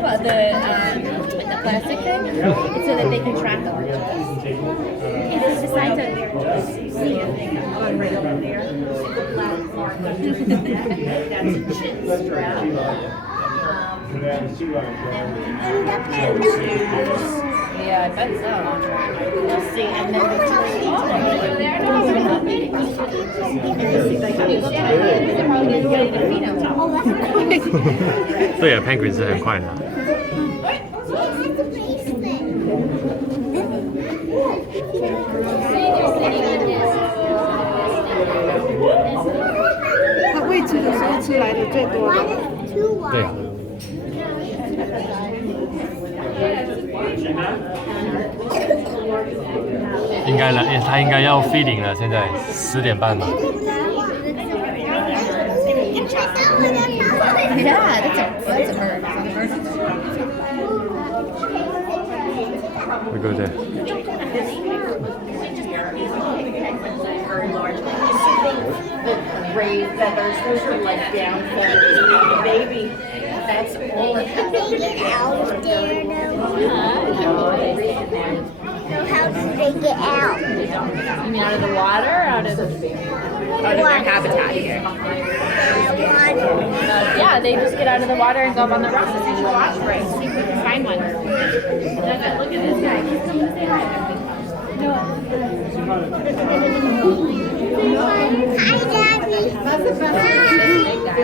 Well, the plastic thing, it's so that they can track them. It's designed to see right over there. That's a chin strap. Yeah, I bet so. We'll see. And then the over there. They're probably going to get the feet on top. 对啊 ，penguin 是很快的。它喂吃的时候吃来的最多的。对啊。应该了，它应该要 feeding 了，现在10点半吧。Yeah, that's a bird. We go there. Very large. The gray feathers, those are like down feathers. The baby, that's all of them. They get out of there So how do they get out? You mean out of the water or out of their habitat here? Yeah, they just get out of the water and go up on the rocks. You should watch for it. See if we can find one. Look at this guy. He's coming to say hi. Hi, Daddy. That's the best big guy.